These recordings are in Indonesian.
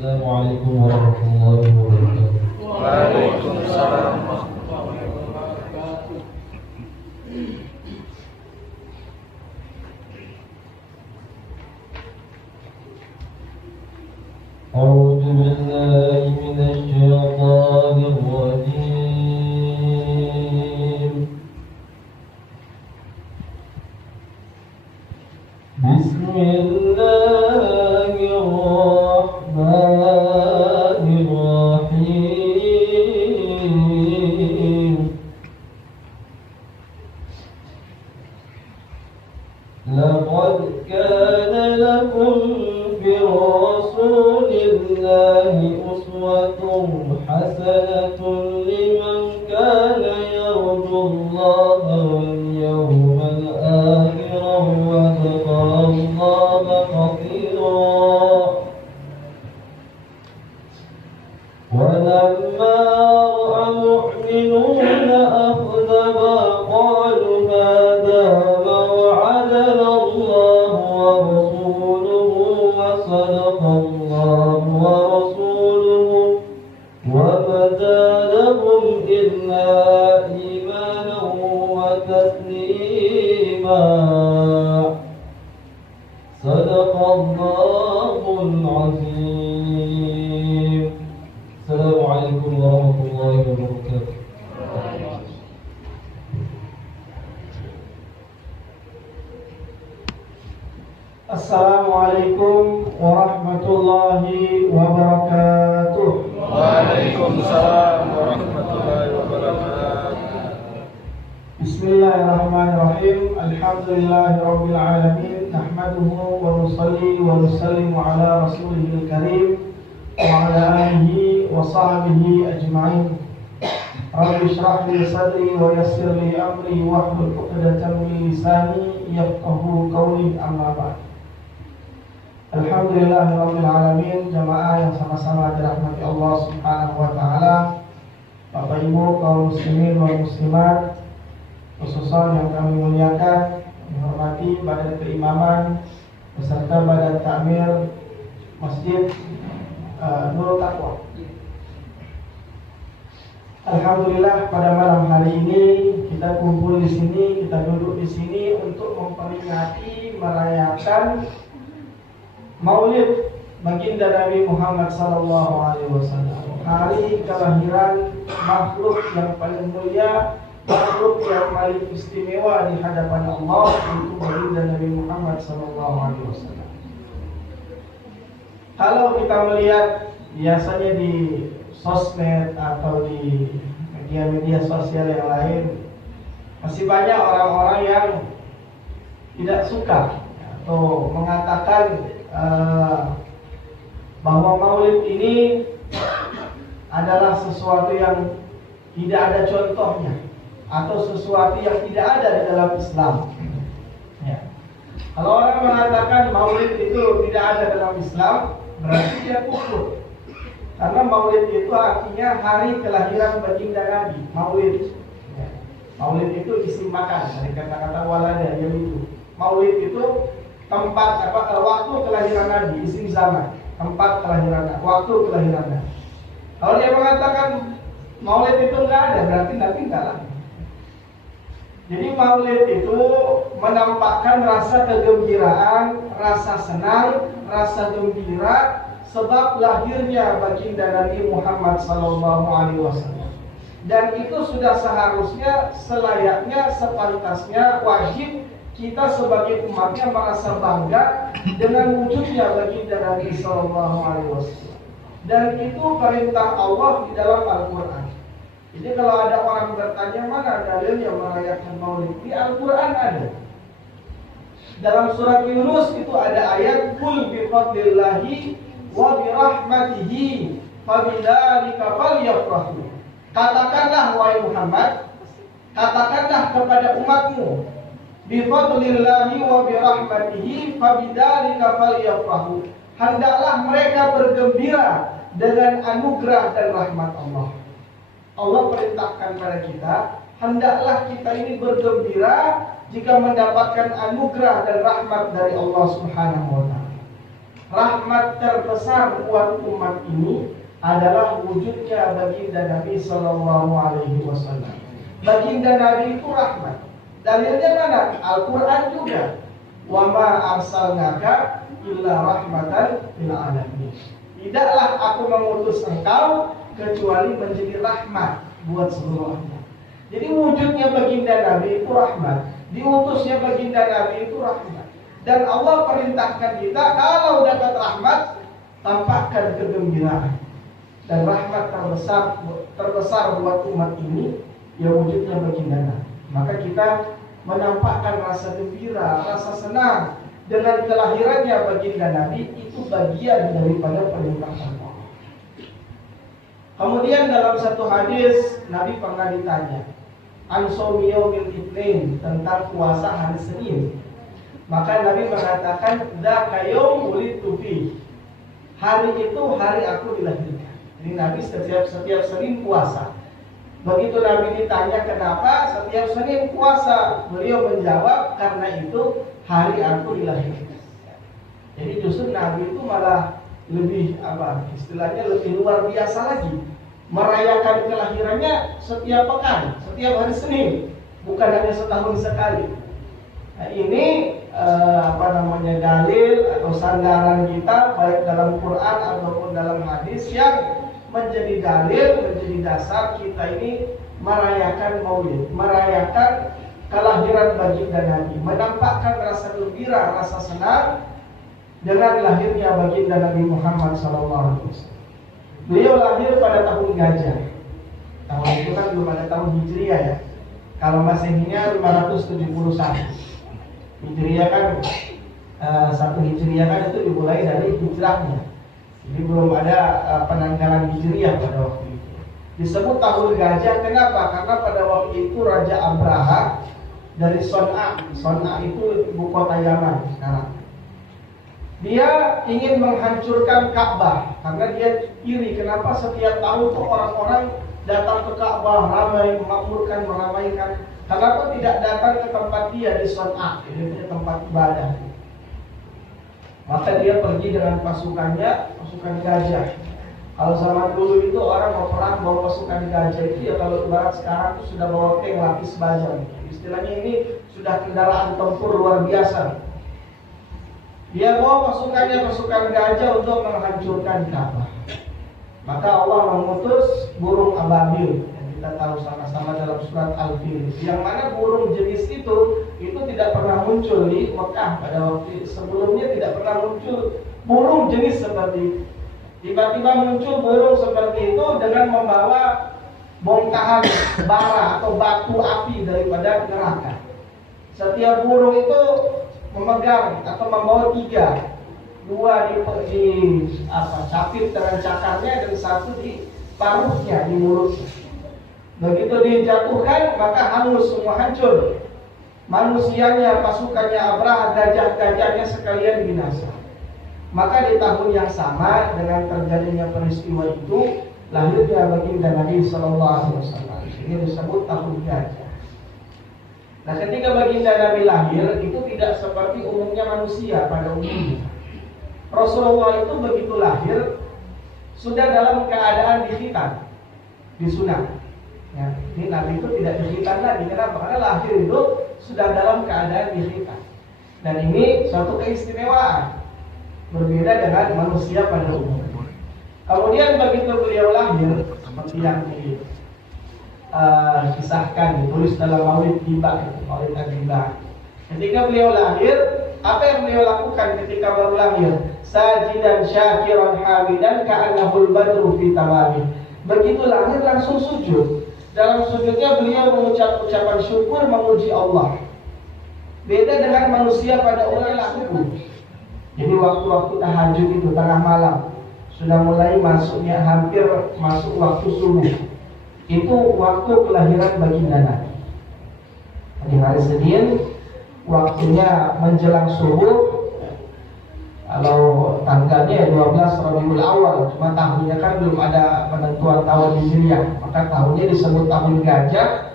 Assalamualaikum warahmatullahi wabarakatuh. Waalaikumsalam warahmatullahi wabarakatuh. أعوذ بالله من الشيطان الرجيم. بسم الله الرحمن الرحيم. لقد كان لكم في رسول الله أسوة حسنة لمن كان يرجو الله واليوم الآخر وذكر الله كثيرا. ولما رأى المؤمنون أحزابا قالوا هذا ما وعدنا الله ورسوله وصدق الله ورسوله وبدا لهم إلا إيمانا وتسليما. صدق الله العظيم. السلام عليكم ورحمة الله وبركاته. Assalamualaikum warahmatullahi wabarakatuh. Waalaikumsalam warahmatullahi wabarakatuh. Bismillahirrahmanirrahim. Alhamdulillahirabbil alamin. Nahmaduhu wa nusalli wa nusallimu ala rasulihil karim wa ala alihi wa sahbihi ajma'in. Rabbi shrah li sadri wa yassir li amri wahlul 'uqdatam min lisani yafqahu qawli. Amma ba'd. Alhamdulillahirabbil alamin. Jamaah yang sama-sama dirahmati Allah Subhanahu wa taala. Bapak Ibu kaum muslimin wal muslimat, khususnya yang kami muliakan, menghormati badan keimaman beserta badan takmir Masjid Nurul Taqwa. Alhamdulillah pada malam hari ini kita kumpul di sini, kita duduk di sini untuk memperingati, merayakan Maulid baginda Nabi Muhammad SAW, hari kelahiran makhluk yang paling mulia, makhluk yang paling istimewa di hadapan Allah, yaitu baginda Nabi Muhammad SAW. Kalau kita melihat biasanya di sosmed atau di media-media sosial yang lain, masih banyak orang-orang yang tidak suka atau mengatakan bahwa Maulid ini adalah sesuatu yang tidak ada contohnya atau sesuatu yang tidak ada di dalam Islam. Ya. Kalau orang mengatakan Maulid itu tidak ada dalam Islam, berarti dia kufur. Karena Maulid itu artinya hari kelahiran baginda Nabi. Maulid, ya. Maulid itu isim makan dari kata-kata walada, yaitu Maulid itu tempat waktu kelahiran Nabi, isim zaman, tempat kelahiran, waktu kelahiran Nabi. Kalau dia mengatakan Maulid itu enggak ada, berarti Nabi enggak ada. Jadi Maulid itu menampakkan rasa kegembiraan, rasa senang, rasa gembira sebab lahirnya baginda Nabi Muhammad SAW. Dan itu sudah seharusnya, selayaknya, sepantasnya, wajib kita sebagai umatnya merasa bangga dengan wujudnya baginda Nabi SAW. Dan itu perintah Allah di dalam Al-Quran. Jadi kalau ada orang bertanya mana dalil yang merayakan Maulid, di Al-Quran ada. Dalam surat Yunus itu ada ayat Qul bifadlillahi wa birahmatihi fabidzalika falyafrahu. Katakanlah wahai Muhammad, katakanlah kepada umatmu, bifadlillahi wa birahmatihi fabidzalika falyafrahu. Hendaklah mereka bergembira dengan anugerah dan rahmat Allah. Allah perintahkan pada kita, hendaklah kita ini bergembira jika mendapatkan anugerah dan rahmat dari Allah Subhanahu wa taala. rahmat terbesar buat umat ini adalah wujudnya baginda Nabi Sallallahu Alaihi Wasallam. Baginda Nabi itu rahmat. Dalilnya mana? Al-Quran juga. Wa ma arsalnaka illa rahmatan lil alamin. Tidaklah aku mengutus engkau kecuali menjadi rahmat buat seluruhnya. Jadi wujudnya baginda Nabi itu rahmat, diutusnya baginda Nabi itu rahmat. Dan Allah perintahkan kita kalau dapat rahmat, tampakkan kegembiraan. Dan rahmat terbesar buat umat ini ya wujudnya baginda Nabi. Maka kita menampakkan rasa gembira, rasa senang dengan kelahirannya baginda Nabi, itu bagian daripada perintah Allah. Kemudian dalam satu hadis Nabi pernah ditanya an shaumi yaumil itsnin, tentang puasa hari Senin. Maka Nabi mengatakan dzaka yaum wulidtu fi. Hari itu hari aku dilahirkan. Jadi Nabi setiap Senin puasa. Begitu Nabi ditanya kenapa setiap Senin puasa, beliau menjawab karena itu hari aku dilahirkan. Jadi justru Nabi itu malah lebih istilahnya lebih luar biasa lagi, merayakan kelahirannya setiap pekan, setiap hari Senin, bukan hanya setahun sekali. Nah, ini dalil atau sandaran kita baik dalam Quran ataupun dalam hadis yang menjadi dalil, menjadi dasar kita ini merayakan Maulid, merayakan kelahiran baginda Nabi, menampakkan rasa gembira, rasa senang dengan lahirnya baginda Nabi Muhammad SAW. Beliau lahir pada tahun gajah. Tahun itu kan belum ada tahun Hijriah ya. Kalau Masehinya 571. Hijriah kan 1 Hijriah kan itu dimulai dari hijrahnya. Jadi belum ada penanggalan Hijriah pada waktu itu. Disebut tahun gajah kenapa? Karena pada waktu itu Raja Abraha dari Son'a itu ibu kota Yaman sekarang. Dia ingin menghancurkan Ka'bah karena dia iri kenapa setiap tahun tuh orang-orang datang ke Ka'bah ramai memakmurkan, meramaikan. Kenapa tidak datang ke tempat dia di Son'a, ini punya tempat ibadah. Maka dia pergi dengan pasukannya, pasukan gajah. Kalau zaman dulu itu orang mau perang bawa pasukan gajah itu ya kalau ibarat sekarang itu sudah bawa tank lapis baja. Istilahnya ini sudah kendaraan tempur luar biasa. Dia bawa pasukan gajah untuk menghancurkan Ka'bah. Maka Allah mengutus burung ababil yang kita tahu sama-sama dalam surat Al-Fil. Yang mana burung jenis itu tidak pernah muncul di Mekah pada waktu sebelumnya, tidak pernah muncul burung jenis seperti itu. Tiba-tiba muncul burung seperti itu dengan membawa bongkahan bara atau batu api daripada neraka. Setiap burung itu memegang atau membawa 2 capit dengan cakarnya dan 1 di paruhnya, di mulutnya. Begitu dijatuhkan maka hangus semua, hancur. Manusianya, pasukannya Abraha, gajah-gajahnya sekalian binasa. Maka di tahun yang sama dengan terjadinya peristiwa itu lahirnya baginda Nabi SAW. Ini disebut tahun gajah. Nah, ketika baginda Nabi lahir itu tidak seperti umumnya manusia pada umumnya. Rasulullah itu begitu lahir sudah dalam keadaan dikhitan, disunat. Ya, ini Nabi itu tidak dikhitan lagi. Kenapa? Karena lahir itu sudah dalam keadaan dikhitan. Dan ini suatu keistimewaan, berbeda dengan manusia pada umumnya. Kemudian begitu beliau lahir, seperti yang kisahkan, ditulis dalam Maulid Tiba, Maulid Tiba. Ketika beliau lahir, apa yang beliau lakukan ketika baru lahir? Sajidan syakiran hamidan ka'annahul badru fi tamami. Begitu lahir langsung sujud. Dalam sujudnya beliau mengucap ucapan syukur, memuji Allah. Beda dengan manusia pada umumnya lahir. Jadi waktu-waktu tahajud itu tengah malam sudah mulai masuknya, hampir masuk waktu subuh. Itu waktu kelahiran baginda Nabi. Di hari Senin, waktunya menjelang subuh. Kalau tanggalnya 12 Rabiul Awal, cuma tahunnya kan belum ada penentuan tahun Hijriah, maka tahunnya disebut tahun gajah,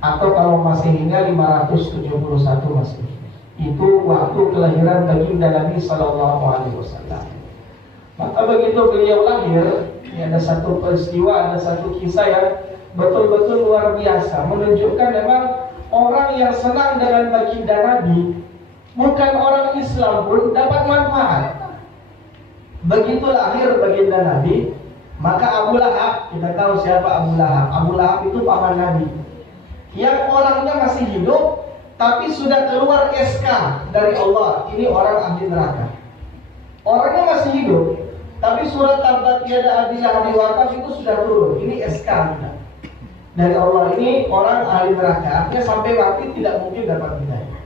atau kalau Masehinya 571 Masehi. Itu waktu kelahiran baginda Nabi Sallallahu Alaihi Wasallam. Maka begitu beliau lahir, ada satu peristiwa, ada satu kisah yang betul-betul luar biasa, menunjukkan memang orang yang senang dengan baginda Nabi, bukan orang Islam pun dapat manfaat. Begitu lahir baginda Nabi, maka Abu Lahab, kita tahu siapa Abu Lahab. Abu Lahab itu paman Nabi, yang orangnya masih hidup, tapi sudah keluar SK dari Allah, ini orang ahli neraka. Orangnya masih hidup, tapi surat Tabbat Yada Abi Lahab wa Tab itu sudah turun. Ini SK dari Allah, ini orang ahli neraka. Artinya sampai mati tidak mungkin dapat hidayah.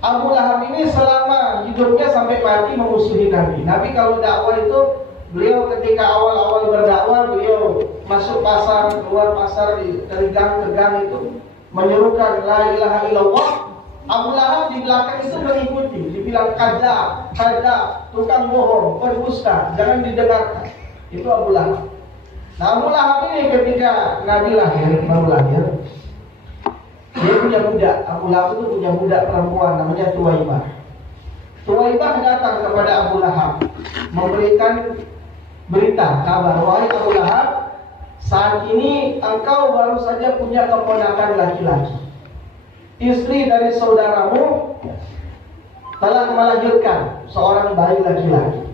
Abu Lahab ini selama hidupnya sampai mati memusuhi Nabi. Nabi kalau dakwah itu, beliau ketika awal-awal berdakwah, beliau masuk pasar, keluar pasar, dari gang ke gang itu menyerukan la ilaha illallah. Abu Lahab di belakang itu mengikuti, dibilang kadzab, tukang bohong, pendusta, jangan didengarkan. Itu Abu Lahab. Nah, Abu Lahab ini ketika Nabi baru lahir, dia punya budak. Abu Lahab itu punya budak perempuan namanya Tuwaibah. Tuwaibah datang kepada Abu Lahab memberikan berita, kabar, wahai Abu Lahab, saat ini engkau baru saja punya keponakan laki-laki. Istri dari saudaramu telah melahirkan seorang bayi laki-laki.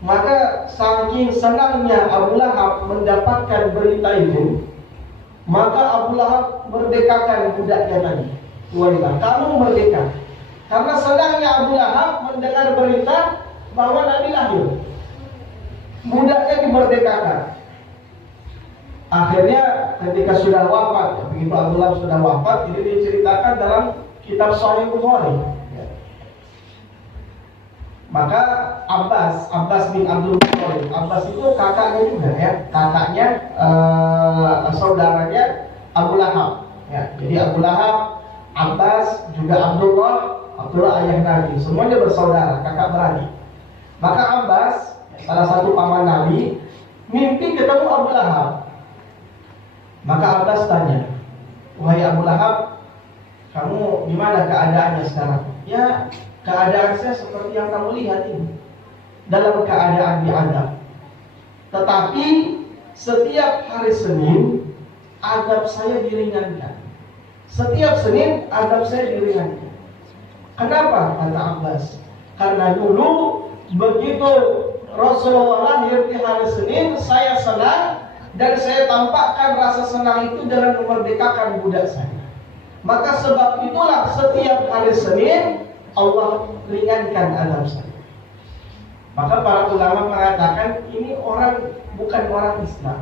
Maka saking senangnya Abu Lahab mendapatkan berita itu, maka Abu Lahab merdekakan budaknya tadi. Tuwaibah, kamu merdeka. Karena senangnya Abu Lahab mendengar berita bahwa Nabi lahir, budaknya dimerdekakan. Akhirnya ketika sudah wafat, begitu Abu Lahab sudah wafat, ini diceritakan dalam kitab Sahih Bukhari. Maka Abbas bin Abdul Muthalib, Abbas itu kakaknya juga ya, kakaknya saudaranya Abu Lahab. Ya, jadi Abu Lahab, Abbas juga Abdullah ayah Nabi, semuanya bersaudara, kakak beradik. Maka Abbas, salah satu paman Nabi, mimpi ketemu Abu Lahab. Maka Abbas tanya, wahai Abu Lahab, kamu gimana keadaannya sekarang? Ya, keadaan saya seperti yang kamu lihat ini, dalam keadaan diadab. Tetapi setiap hari Senin adab saya diringankan. Setiap Senin adab saya diringankan. Kenapa? Kata Abbas, karena dulu begitu Rasulullah lahir di hari Senin, saya senang, dan saya tampakkan rasa senang itu dengan memerdekakan budak saya. Maka sebab itulah setiap hari Senin Allah ringankan adab saya. Maka para ulama mengatakan ini orang bukan orang Islam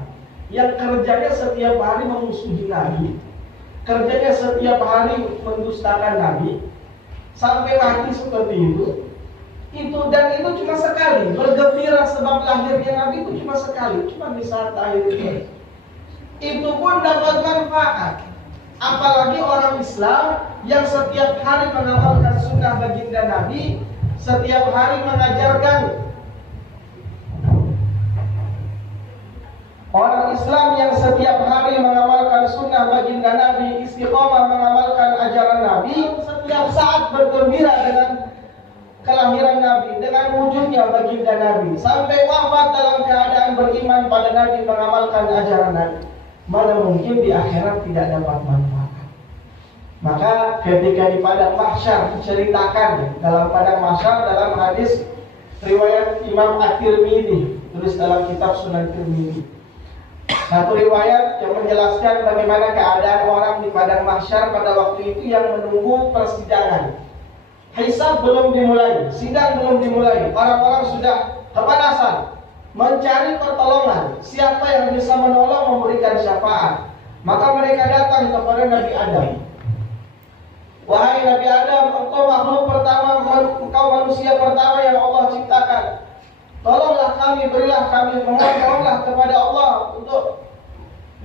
yang kerjanya setiap hari memusuhi Nabi, kerjanya setiap hari mendustakan Nabi sampai mati seperti itu. Dan itu cuma sekali. Bergembira sebab lahirnya Nabi itu cuma sekali, cuma di saat akhir itu. Itu pun dapat manfaat. Apalagi orang Islam yang setiap hari mengamalkan sunnah baginda Nabi, setiap hari mengajarkan. Orang Islam yang setiap hari mengamalkan sunnah baginda Nabi, istiqomah mengamalkan ajaran Nabi, setiap saat bergembira dengan kelahiran Nabi, dengan wujudnya baginda Nabi, sampai wafat dalam keadaan beriman pada Nabi, mengamalkan ajaran Nabi. Mana mungkin di akhirat tidak dapat manfaat? Maka ketika di padang mahsyar diceritakan dalam padang mahsyar, dalam hadis riwayat Imam At-Tirmidzi, tulis dalam kitab Sunan Tirmidzi, satu riwayat yang menjelaskan bagaimana keadaan orang di padang mahsyar pada waktu itu yang menunggu persidangan. Hisab belum dimulai, sidang belum dimulai, orang-orang sudah kepanasan mencari pertolongan, siapa yang bisa menolong, memberikan syafaat. Maka mereka datang kepada Nabi Adam. Wahai Nabi Adam, engkau makhluk pertama, engkau manusia pertama yang Allah ciptakan. Tolonglah kami, berilah kami, mohonlah kepada Allah untuk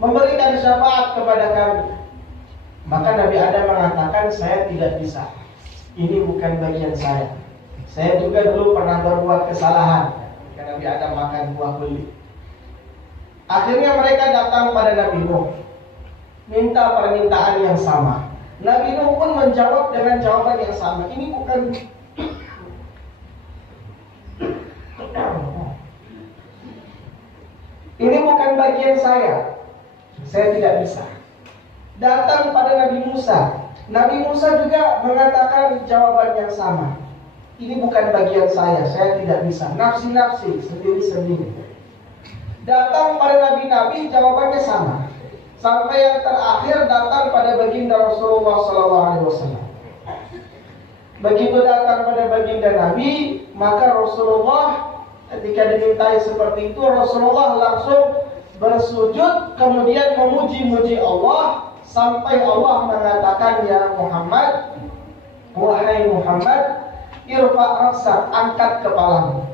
memberikan syafaat kepada kami. Maka Nabi Adam mengatakan, saya tidak bisa. Ini bukan bagian saya. Saya juga dulu pernah berbuat kesalahan. Karena Nabi Adam makan buah beli. Akhirnya mereka datang pada Nabi Nuh, minta permintaan yang sama. Nabi Nuh pun menjawab dengan jawaban yang sama. Ini bukan bagian saya tidak bisa. Datang pada Nabi Musa. Nabi Musa juga mengatakan jawaban yang sama. Ini bukan bagian saya tidak bisa. Nafsi-nafsi, sendiri-sendiri. Datang pada nabi-nabi, jawabannya sama. Sampai yang terakhir datang pada baginda Rasulullah SAW. Begitu datang pada baginda Nabi, maka Rasulullah ketika dimintai seperti itu, Rasulullah langsung bersujud, kemudian memuji-muji Allah, sampai Allah mengatakan, ya Muhammad, wahai Muhammad, irfa' raksak, angkat kepalamu.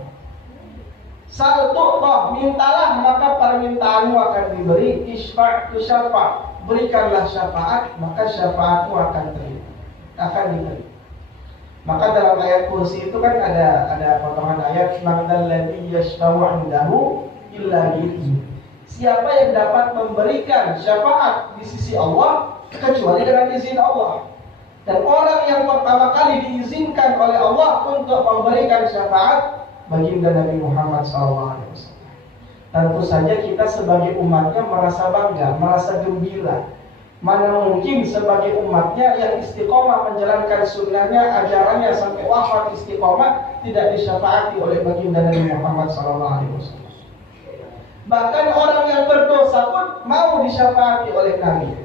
Sal tu'tah, mintalah maka permintaanmu akan diberi. Isfa' tusyafa', berikanlah syafaat, maka syafaatmu akan diberi. Maka dalam ayat kursi itu kan ada potongan ayat, man dzalladzi yashfa'u 'indahu illa bi'idznihi. Siapa yang dapat memberikan syafaat di sisi Allah kecuali dengan izin Allah. Dan orang yang pertama kali diizinkan oleh Allah untuk memberikan syafaat baginda Nabi Muhammad SAW. Tentu saja kita sebagai umatnya merasa bangga, merasa gembira. Mana mungkin sebagai umatnya yang istiqomah menjalankan sunnahnya, ajarannya sampai wafat istiqomah, tidak disyafaati oleh baginda Nabi Muhammad SAW. Bahkan orang yang berdosa pun mau disyafaati oleh Nabi.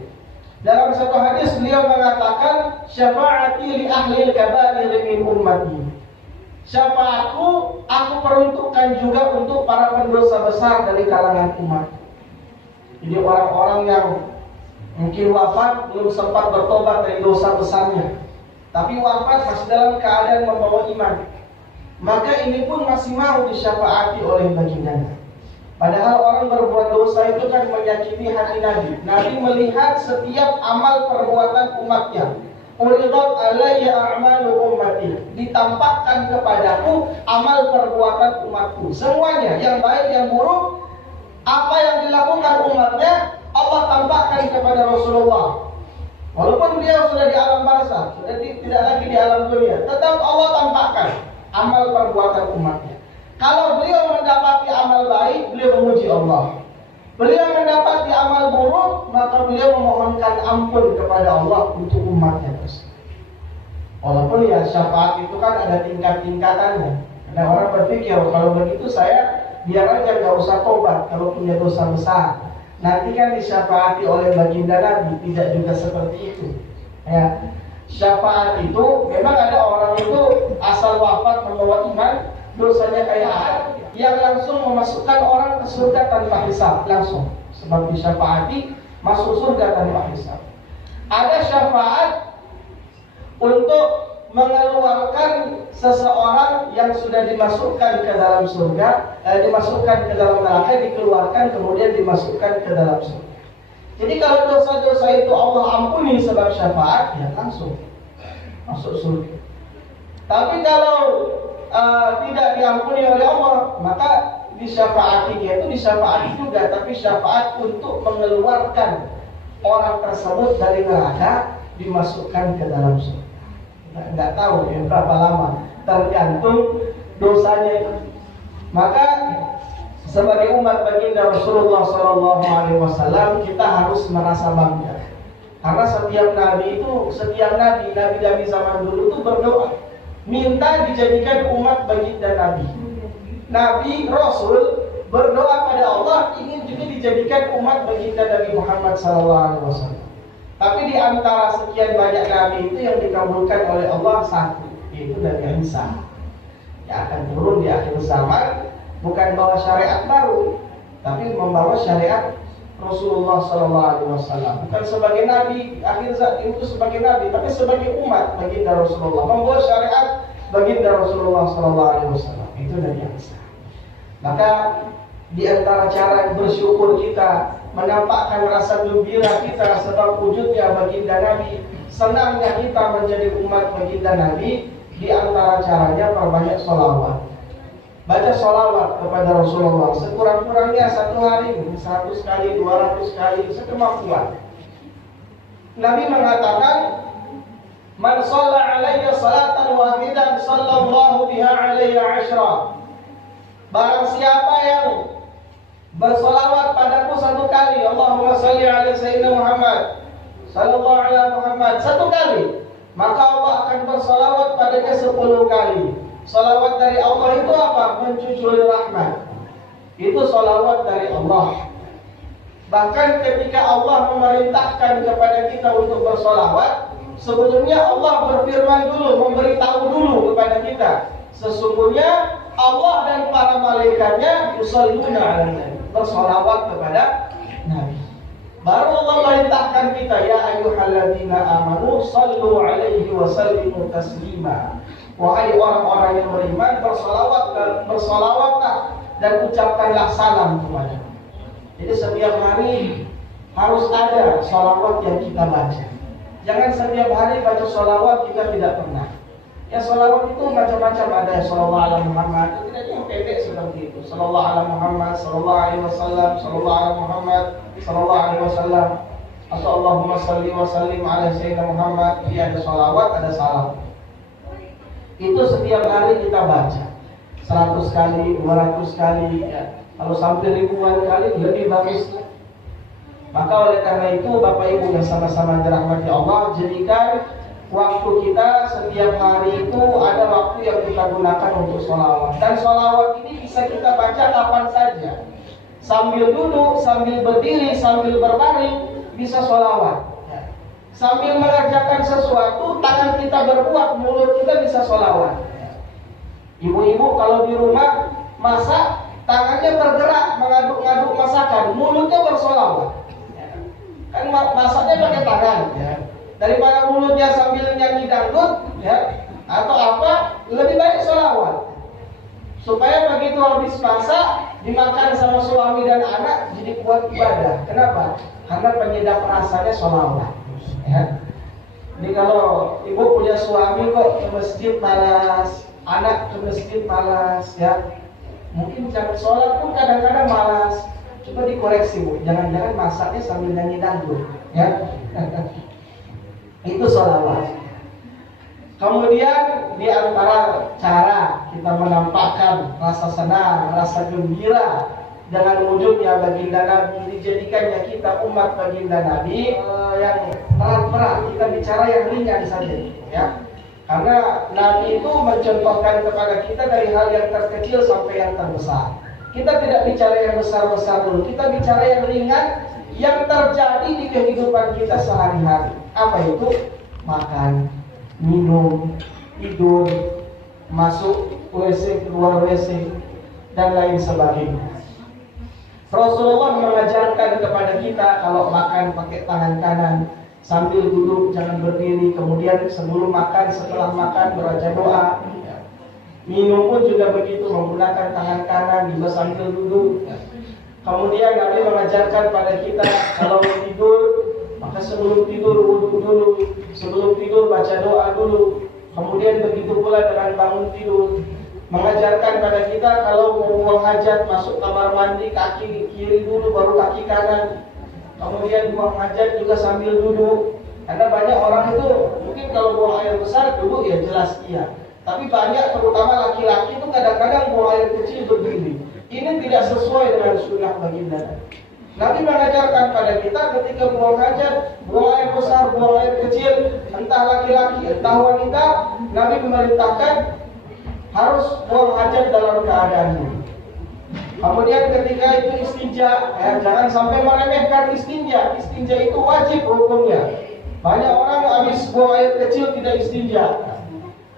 Dalam satu hadis beliau mengatakan, syafaati li ahlil kabair min ummati. Syafaatku aku peruntukkan juga untuk para pendosa besar dari kalangan umat. Jadi orang-orang yang mungkin wafat belum sempat bertobat dari dosa besarnya, tapi wafat masih dalam keadaan membawa iman, maka ini pun masih mau disyafaati oleh baginda. Padahal orang berbuat dosa itu kan menyakiti hati Nabi. Nabi melihat setiap amal perbuatan umatnya. Uridat alayya a'malu ummati, ditampakkan kepadaku amal perbuatan umatku semuanya, yang baik yang buruk. Apa yang dilakukan umatnya Allah tampakkan kepada Rasulullah. Walaupun beliau sudah di alam barzakh, sudah tidak lagi di alam dunia, tetap Allah tampakkan amal perbuatan umatnya. Kalau beliau mendapati amal baik, beliau memuji Allah. Beliau mendapati amal buruk, maka beliau memohonkan ampun kepada Allah untuk umatnya tersebut. Walaupun ya syafaat itu kan ada tingkat-tingkatannya. Karena orang berpikir, kalau begitu saya biar aja nggak usah tobat kalau punya dosa besar. Nanti kan disyafaati oleh baginda Nabi. Tidak juga seperti itu. Ya, syafaat itu memang ada orang itu asal wafat membawa iman, dosanya kayak yang langsung memasukkan orang ke surga tanpa hisab langsung, sebab disyafaati masuk surga tanpa hisab. Ada syafaat untuk mengeluarkan seseorang yang sudah dimasukkan ke dalam surga, dimasukkan ke dalam neraka, dikeluarkan kemudian dimasukkan ke dalam surga. Jadi kalau dosa-dosa itu Allah ampuni sebab syafaat, ya langsung masuk surga. Tapi kalau tidak diampuni oleh Allah, maka disyafaati, yaitu disyafaati juga, tapi syafaat untuk mengeluarkan orang tersebut dari neraka, dimasukkan ke dalam surga. Nggak tahu ya berapa lama, tergantung dosanya. Maka sebagai umat baginda Rasulullah SAW, kita harus merasa bangga, karena setiap nabi zaman dulu itu berdoa minta dijadikan umat baginda Nabi. Nabi Rasul berdoa pada Allah ingin juga dijadikan umat baginda Nabi Muhammad SAW. Tapi di antara sekian banyak nabi itu yang dikabulkan oleh Allah satu, yaitu Nabi Isa, yang akan turun di akhir zaman, bukan bawa syariat baru, tapi membawa syariat Rasulullah SAW. Bukan sebagai nabi akhir zaman itu sebagai nabi, tapi sebagai umat baginda Rasulullah, membawa syariat baginda Rasulullah SAW. Itu Nabi Isa. Maka di antara cara bersyukur kita, menampakkan rasa gembira kita sebab wujudnya baginda Nabi, senangnya kita menjadi umat baginda Nabi, di antara caranya perbanyak sholawat. Baca sholawat kepada Rasulullah sekurang-kurangnya satu hari 100 kali, 200 kali, sekemampuan. Nabi mengatakan Man shalla alayya salatan wahidan sallallahu biha alayya 'ashra. Barang siapa yang bersolawat padaku satu kali, Allahumma salli ala sayyidina Muhammad sallallahu ala Muhammad, satu kali, maka Allah akan bersolawat padanya 10 kali. Solawat dari Allah itu apa? Mencucuri rahmat. Itu solawat dari Allah. Bahkan ketika Allah memerintahkan kepada kita untuk bersolawat, sebelumnya Allah berfirman dulu, memberitahu dulu kepada kita, sesungguhnya Allah dan para malaikatnya yusalluna 'alan nabi, bersolawat kepada Nabi. Baru Allah merintahkan kita, ya ayyuhalladzina amanu sallu 'alaihi wa sallimu taslima. Wahai orang-orang yang beriman, bersolawatlah dan ucapkanlah salam kepada. Jadi setiap hari harus ada solawat yang kita baca. Jangan setiap hari baca solawat kita tidak pernah. Ya, solawat itu macam-macam, ada sallallahu ala Muhammad, tidak yang pendek seperti itu. Sallallahu ala Muhammad, sallallahu alaihi wasallam, sallallahu ala Muhammad, sallallahu alaihi wasallam, atau Allahumma salli wa sallim ala sayyidina Muhammad. Jadi ada solawat, ada salam. Itu setiap hari kita baca 100 kali, 200 kali, ya. Kalau sampai ribuan kali lebih bagus. Maka oleh karena itu Bapak Ibu yang sama-sama dirahmati Allah, jadikan waktu kita setiap hari itu ada waktu yang kita gunakan untuk sholawat. Dan sholawat ini bisa kita baca kapan saja, sambil duduk, sambil berdiri, sambil berbaring, bisa sholawat. Sambil mengerjakan sesuatu, tangan kita berbuat, mulut kita bisa sholawat. Ibu-ibu kalau di rumah masak, tangannya bergerak mengaduk-ngaduk masakan, mulutnya bersolawat. Kan masaknya pakai tangan, ya. Daripada mulutnya sambil nyanyi dangdut, ya, atau apa, lebih baik sholawat. Supaya begitu habis masak, dimakan sama suami dan anak, jadi kuat ibadah. Kenapa? Karena penyedap rasanya sholawat. Ya. Jadi kalau ibu punya suami kok ke masjid malas, anak ke masjid malas, ya, mungkin sholat pun kadang-kadang malas. Coba dikoreksi, Bu. Jangan-jangan masaknya sambil nyanyi dangdut, ya. Itu sholawat. Kemudian di antara cara kita menampakkan rasa senang, rasa gembira dengan wujudnya baginda Nabi, dijadikannya kita umat baginda Nabi yang berat-berat, kita bicara yang ringan saja, ya. Karena Nabi itu mencontohkan kepada kita dari hal yang terkecil sampai yang terbesar. Kita tidak bicara yang besar-besar dulu, kita bicara yang ringan yang terjadi di kehidupan kita sehari-hari. Apa itu? Makan, minum, tidur, masuk WC, keluar WC, dan lain sebagainya. Rasulullah mengajarkan kepada kita kalau makan pakai tangan kanan, sambil duduk jangan berdiri, kemudian sebelum makan, setelah makan baca doa. Minum pun juga begitu, menggunakan tangan kanan juga sambil duduk. Kemudian Nabi mengajarkan pada kita kalau tidur, maka sebelum tidur wudhu dulu, sebelum tidur baca doa dulu. Kemudian begitu pula dengan bangun tidur. Mengajarkan pada kita kalau mau buang hajat, masuk kamar mandi, kaki kiri dulu baru kaki kanan. Kemudian buang hajat juga sambil duduk. Karena banyak orang itu mungkin kalau buang air besar duduk ya jelas iya. Tapi banyak terutama laki-laki itu kadang-kadang buang air kecil berdiri. Ini tidak sesuai dengan sunnah baginda. Nabi mengajarkan pada kita ketika buang hajat, buang air besar, buang air kecil, entah laki-laki, entah wanita, Nabi memerintahkan harus buang hajat dalam keadaan ini. Kemudian ketika itu istinja, jangan sampai meremehkan istinja. Istinja itu wajib hukumnya. Banyak orang habis buang air kecil tidak istinja.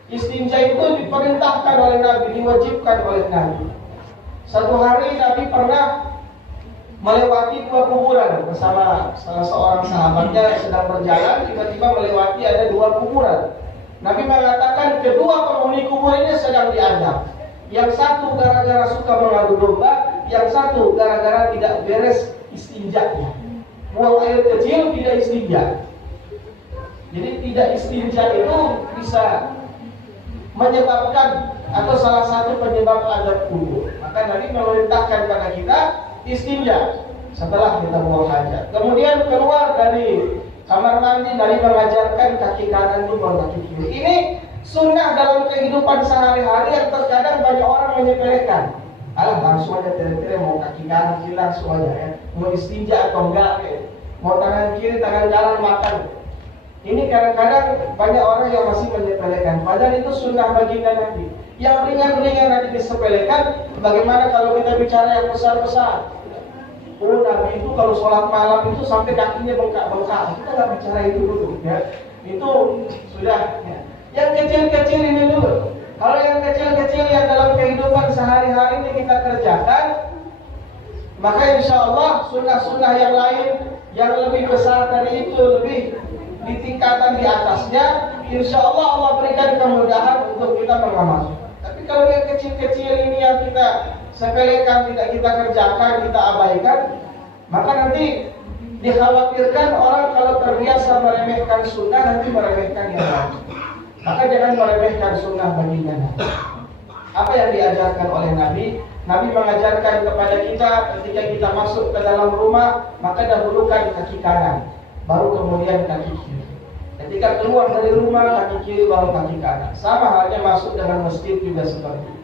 Istinja itu diperintahkan oleh Nabi, diwajibkan oleh Nabi. Satu hari Nabi pernah melewati 2 kuburan bersama salah seorang sahabatnya sedang berjalan, tiba-tiba melewati ada 2 kuburan. Nabi mengatakan kedua penghuni kubur ini sedang diazab. Yang satu gara-gara suka mengadu domba, yang satu gara-gara tidak beres istinjanya. Buang air kecil tidak istinja. Jadi tidak istinja itu bisa menyebabkan atau salah satu penyebab azab kubur. Maka Nabi memerintahkan pada kita istinja setelah kita buang hajat. Kemudian keluar dari Kamar mandi Nabi mengajarkan kaki kanan itu baru kaki kiri. Ini sunnah dalam kehidupan sehari-hari yang terkadang banyak orang menyepelekan. Alah langsung aja tere-tere mau kaki kanan kiri langsung aja ya. Mau istinja atau enggak ya. Mau tangan kiri tangan kanan makan. Ini kadang-kadang banyak orang yang masih menyepelekan. Padahal itu sunnah baginda Nabi. Yang ringan-ringan nanti disepelekan. Bagaimana kalau kita bicara yang besar-besar? Oh, Nabi itu kalau sholat malam itu sampai kakinya bengkak-bengkak. Kita nggak bicara itu dulu ya. Itu sudah ya. Yang kecil-kecil ini dulu. Kalau yang kecil-kecil yang dalam kehidupan sehari-hari ini kita kerjakan, maka insya Allah sunnah-sunnah yang lain yang lebih besar dari itu, lebih di tingkatan di atasnya, insya Allah Allah berikan kemudahan untuk kita mengamalkan. Tapi kalau yang kecil-kecil ini yang kita sepelekan, tidak kita kerjakan, kita abaikan, maka nanti dikhawatirkan orang kalau terbiasa meremehkan sunnah nanti meremehkan yang lain. Maka jangan meremehkan sunnah baginda Nabi. Apa yang diajarkan oleh Nabi? Nabi mengajarkan kepada kita ketika kita masuk ke dalam rumah, maka dahulukan kaki kanan, baru kemudian kaki kiri. Ketika keluar dari rumah, kaki kiri baru kaki kanan. Sama halnya masuk dalam masjid juga seperti itu.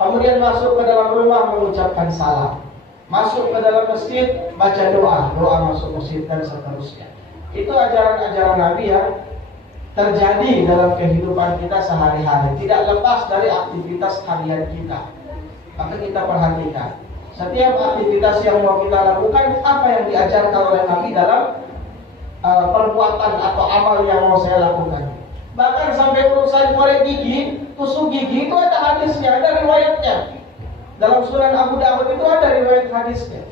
Kemudian masuk ke dalam rumah mengucapkan salam. Masuk ke dalam masjid baca doa masuk masjid dan seterusnya. Itu ajaran-ajaran Nabi yang terjadi dalam kehidupan kita sehari-hari, tidak lepas dari aktivitas harian kita. Maka kita perhatikan setiap aktivitas yang mau kita lakukan, apa yang diajarkan oleh Nabi dalam perbuatan atau amal yang mau saya lakukan. Bahkan sampai urusan korek gigi, tusuk gigi itu ada hadisnya, ada riwayatnya. Dalam Sunan Abu Dawud itu ada riwayat hadisnya.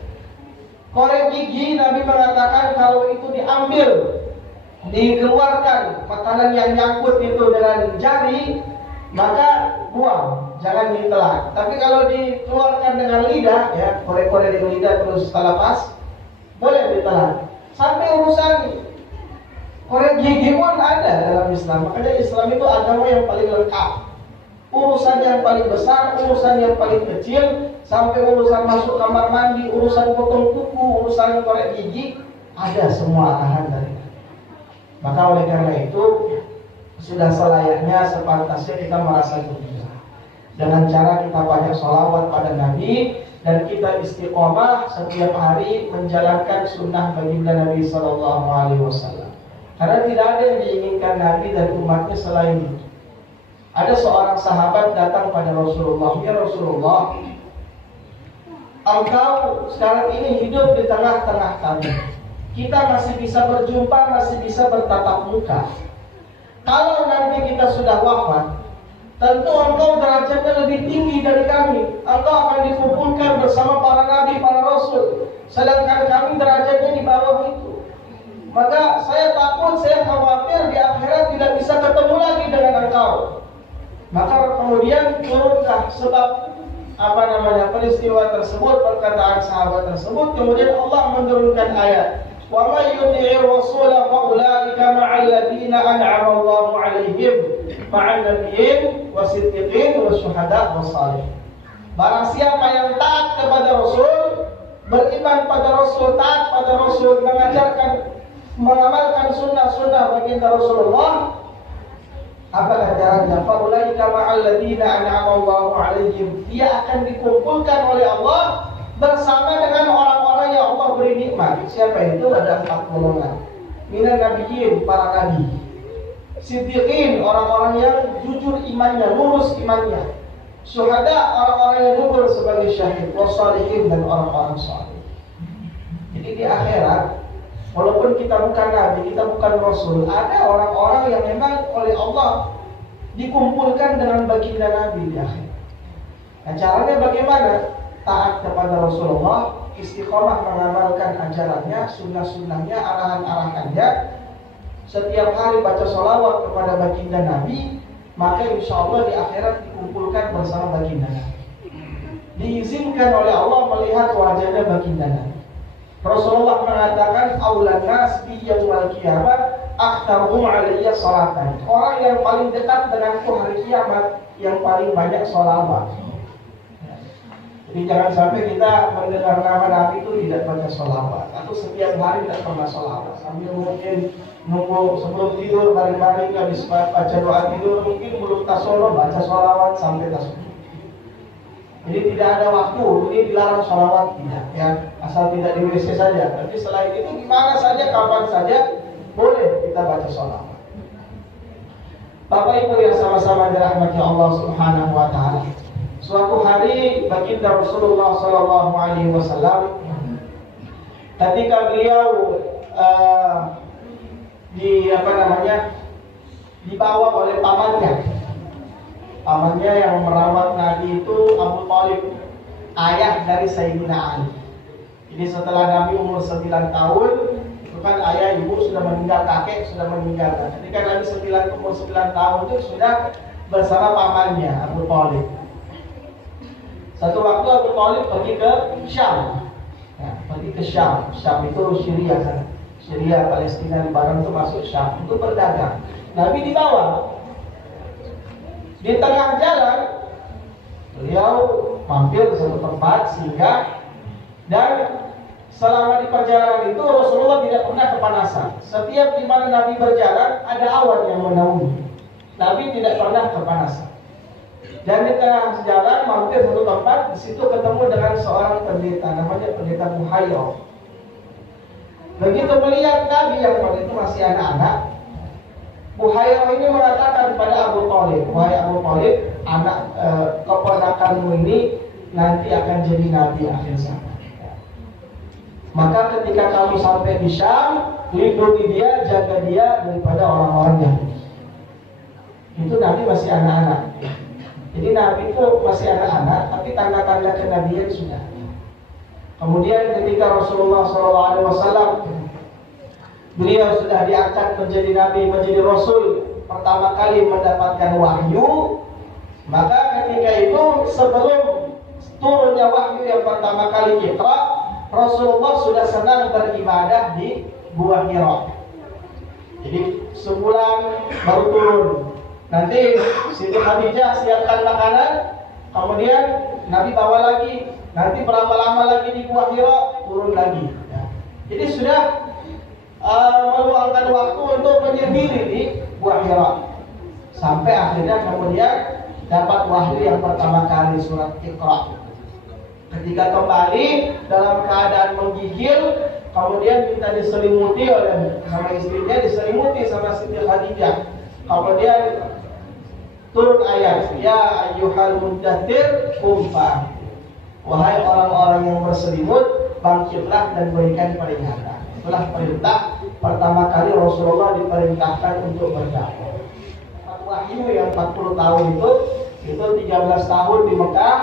Korek gigi Nabi mengatakan kalau itu diambil, dikeluarkan makanan yang nyangkut itu dengan jari, maka buang, jangan ditelan. Tapi kalau dikeluarkan dengan lidah, ya korek-korek dengan lidah terus lepas, boleh ditelan. Sampai urusan korek gigi pun ada dalam Islam. Makanya Islam itu agama yang paling lengkap. Urusan yang paling besar, urusan yang paling kecil, sampai urusan masuk kamar mandi, urusan potong kuku, urusan korek gigi, ada semua arahan dari Nabi. Maka oleh karena itu sudah selayaknya sepantasnya kita merasa gembira dengan cara kita banyak sholawat pada Nabi dan kita istiqomah setiap hari menjalankan sunnah baginda Nabi Sallallahu Alaihi Wasallam. Karena tidak ada yang diinginkan Nabi dan umatnya selain itu. Ada seorang sahabat datang pada Rasulullah, ya Rasulullah, engkau sekarang ini hidup di tengah-tengah kami. Kita masih bisa berjumpa, masih bisa bertatap muka. Kalau nanti kita sudah wafat, tentu engkau derajatnya lebih tinggi dari kami. Engkau akan dikumpulkan bersama para nabi, para rasul. Sedangkan kami derajatnya di bawah itu. Maka saya takut, saya khawatir di akhirat tidak bisa ketemu lagi dengan engkau. Maka kemudian turunlah sebab peristiwa tersebut, perkataan sahabat tersebut. Kemudian Allah menurunkan ayat, wa may yuti'ir rasul fa ulaika ma'al ladzina an'ama Allahu 'alaihim ma'an nabiyyin wasiddiqin wasyuhada wassalihin. Barang siapa yang taat kepada Rasul, beriman pada Rasul, taat pada Rasul, mengamalkan sunnah-sunnah baginda Rasulullah, apa ajarannya? Fa ulaika ma'al ladzina an'ama Allahu 'alaihim. Dia akan dikumpulkan oleh Allah bersama dengan orang-orang yang Allah beri nikmat. Siapa itu? Ada 4 golongan. Minan nabiyyin, para nabi. Siddiqin, orang-orang yang jujur imannya, lurus imannya. Syuhada, orang-orang yang gugur sebagai syahid. Wassalihin, dan orang-orang saleh. Jadi di akhirat, walaupun kita bukan nabi, kita bukan rasul, ada orang-orang yang memang oleh Allah dikumpulkan dengan baginda Nabi di akhirat. Nah, caranya bagaimana? Taat kepada Rasulullah, istiqomah mengamalkan ajarannya, sunnah-sunnahnya, arahan-arahannya, setiap hari baca sholawat kepada baginda Nabi, maka insya Allah di akhirat dikumpulkan bersama baginda Nabi. Diizinkan oleh Allah melihat wajahnya baginda Nabi. Rasulullah mengatakan, aulan nas bi yaumil qiyamah aktsaruhum alayya salatan. Orang yang paling dekat denganku hari kiamat yang paling banyak sholawat. Jadi Jadi jangan sampai kita mendengar nama Nabi itu tidak baca sholawat, atau setiap hari tidak pernah sholawat. Sambil mungkin nunggu sebelum tidur bareng-bareng habis baca doa tidur, mungkin belum tasono baca sholawat sampai tasono. Jadi tidak ada waktu, ini dilarang sholawat tidak, ya asal tidak di WC saja. Tapi selain itu gimana saja, kapan saja boleh kita baca sholawat. Bapak Ibu yang sama-sama dirahmati Allah Subhanahu Wa Taala. Suatu hari baginda Rasulullah Sallallahu Alaihi Wasallam ketika beliau dibawa oleh pamannya yang merawat Nabi itu Abu Thalib, ayah dari Sayyidina Ali. Jadi setelah Nabi umur 9 tahun, itu kan ayah ibu sudah meninggal, kakek sudah meninggal. Ketika Nabi umur 9 tahun itu sudah bersama pamannya Abu Thalib. Satu waktu Abu Thalib pergi ke Syam. Ya, pergi ke Syam. Syam itu Syria kan. Syria, Palestina, Lebanon itu masuk Syam. Itu berdagang. Nabi dibawa. Di tengah jalan beliau mampir ke satu tempat singgah, dan selama di perjalanan itu Rasulullah tidak pernah kepanasan. Setiap di mana Nabi berjalan ada awan yang menaungi. Nabi tidak pernah kepanasan. Dan di tengah jalan mampir satu tempat, di situ ketemu dengan seorang pendeta, namanya pendeta Buhairah. Begitu melihat Nabi yang pada itu masih anak-anak, Buhairah ini mengatakan kepada Abu Thalib, "Wahai Abu Thalib, anak keponakanmu ini nanti akan jadi nabi akhir zaman. Maka ketika kamu sampai di Syam, lindungi dia, jaga dia daripada orang-orang Yahudi." Itu Nabi masih anak-anak. Jadi Nabi itu masih anak-anak, tapi tanda-tanda kenabian sudah. Kemudian ketika Rasulullah SAW beliau sudah diangkat menjadi Nabi, menjadi Rasul, pertama kali mendapatkan wahyu, maka ketika itu sebelum turunnya wahyu yang pertama kali Iqra, Rasulullah sudah senang beribadah di Gua Hira. Jadi sebulan baru turun. Nanti Siti Khadijah siapkan makanan, kemudian Nabi bawa lagi. Nanti berapa lama lagi di Gua Hira, turun lagi. Ya. Jadi sudah meluangkan waktu untuk menyendiri di Gua Hira. Sampai akhirnya kemudian dapat wahyu yang pertama kali, surat Iqra. Ketika kembali dalam keadaan menggigil, kemudian minta diselimuti oleh sama istrinya, diselimuti sama Siti Khadijah. Kemudian turun ayat, "Ya ayyuhal muddatsir qum fa." Wahai orang-orang yang berselimut, bangkitlah dan berikan peringatan. Itulah perintah pertama kali Rasulullah diperintahkan untuk berdakwah. Wahyu yang 40 tahun itu 13 tahun di Mekah,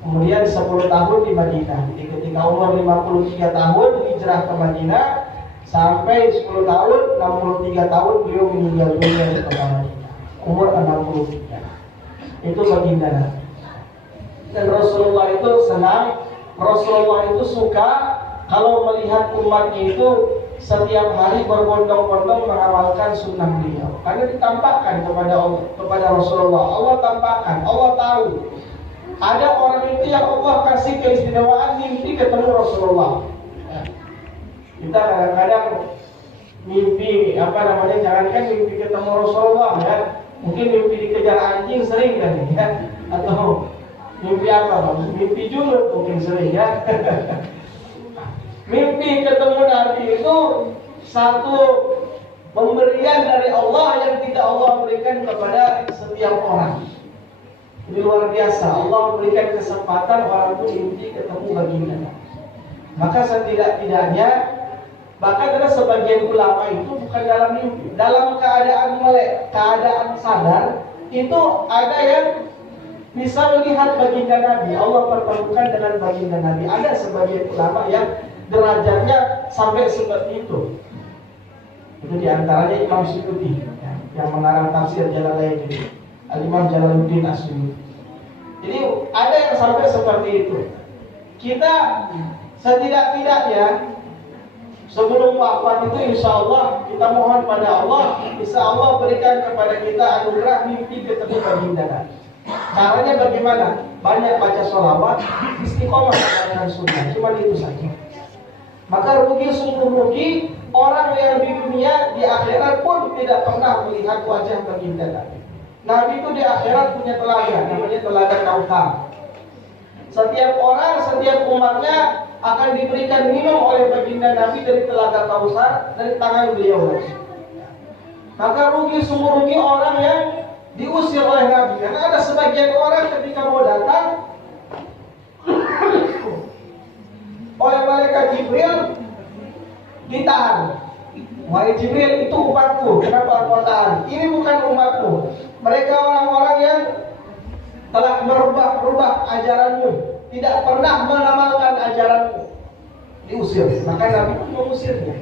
kemudian 10 tahun di Madinah. Jadi ketika umur 53 tahun hijrah ke Madinah, sampai 10 tahun, 63 tahun beliau meninggal dunia di kota Madinah. Umur 63. Itu baginda Nabi. Dan Rasulullah itu senang, Rasulullah itu suka kalau melihat umatnya itu setiap hari berbondong-bondong mengamalkan sunnah beliau. Karena ditampakkan kepada Rasulullah. Allah tampakkan, Allah tahu. Ada orang itu yang Allah kasih keistimewaan mimpi ketemu Rasulullah. Kita kadang-kadang mimpi jangankan mimpi ketemu Rasulullah ya, mungkin mimpi dikejar anjing sering kan ya, atau mimpi mimpi julid mungkin sering ya. Mimpi ketemu Nabi itu satu pemberian dari Allah yang tidak Allah berikan kepada setiap orang. Ini luar biasa, Allah memberikan kesempatan orang itu mimpi ketemu baginda. Maka setidak-tidaknya, bahkan ada sebagian ulama itu bukan dalam mimpi, dalam keadaan melek, keadaan sadar, itu ada yang bisa melihat baginda Nabi. Allah pertemukan dengan baginda Nabi. Ada sebagian ulama yang derajatnya sampai seperti itu. Itu diantaranya Imam Suyuti yang mengarang tafsir Jalalain ini, Al-Imam Jalaluddin Asy'ari. Jadi ada yang sampai seperti itu. Kita setidak-tidaknya sebelum wafat itu insya Allah kita mohon pada Allah, bisa Allah berikan kepada kita anugerah mimpi ketemu baginda Nabi. Caranya bagaimana? Banyak baca sholawat, istiqomah dengan sunnah. Cuma itu saja. Maka rugi sungguh rugi orang yang di dunia, di akhirat pun tidak pernah melihat wajah baginda Nabi. Nabi itu di akhirat punya telaga, namanya telaga Kautsar. Setiap orang, setiap umatnya akan diberikan minum oleh baginda Nabi dari telaga Kautsar dari tangan beliau. Maka rugi sungguh rugi orang yang diusir oleh Nabi. Karena ada sebagian orang ketika mau datang oleh malaikat Jibril ditahan. Wahai Jibril, itu umatku, kenapa kau tahan? Ini bukan umatmu. Mereka orang-orang yang telah merubah ajaranmu, tidak pernah mengamalkan ajaranmu, diusir. Maka Nabi pun mengusirnya.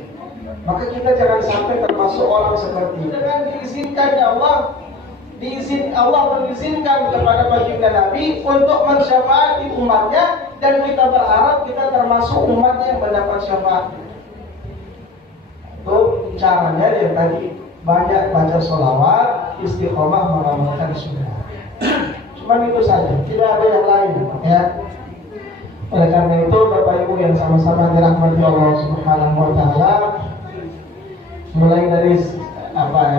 Maka kita jangan sampai termasuk orang seperti itu. Dengan diizinkannya Allah mengizinkan kepada baginda Nabi untuk mensyafaati umatnya, dan kita berharap kita termasuk umatnya yang mendapat syafaat. Itu caranya yang tadi, banyak baca sholawat, istiqomah mengamalkan sunnah. Cuma itu saja, tidak ada yang lain, ya. Oleh karena itu, Bapak Ibu yang sama-sama dirahmati Allah Subhanahu wa taala, mulai dari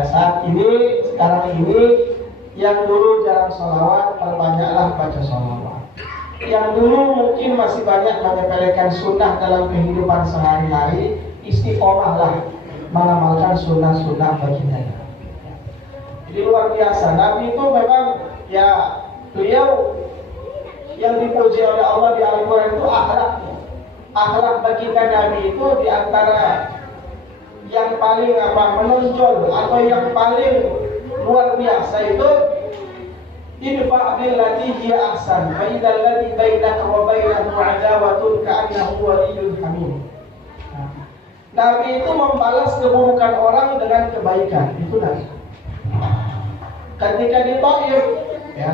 saat ini, sekarang ini, yang dulu jarang sholawat, perbanyaklah baca sholawat. Yang dulu mungkin masih banyak menyepelekan sunnah dalam kehidupan sehari-hari, istiqomahlah mengamalkan sunnah-sunnah baginda. Jadi luar biasa, Nabi itu memang, ya, beliau yang dipuji oleh Allah di Al-Quran itu akhlaknya. Akhlak baginda Nabi itu diantara yang paling menonjol atau yang paling luar biasa itu idfa' billati hiya ahsan fa idzal ladzi bainaka wa bainahu 'adawatun ka'annahu waliyyun hamim. Nabi itu membalas keburukan orang dengan kebaikan. Itu Nabi. Ketika di Thaif, ya,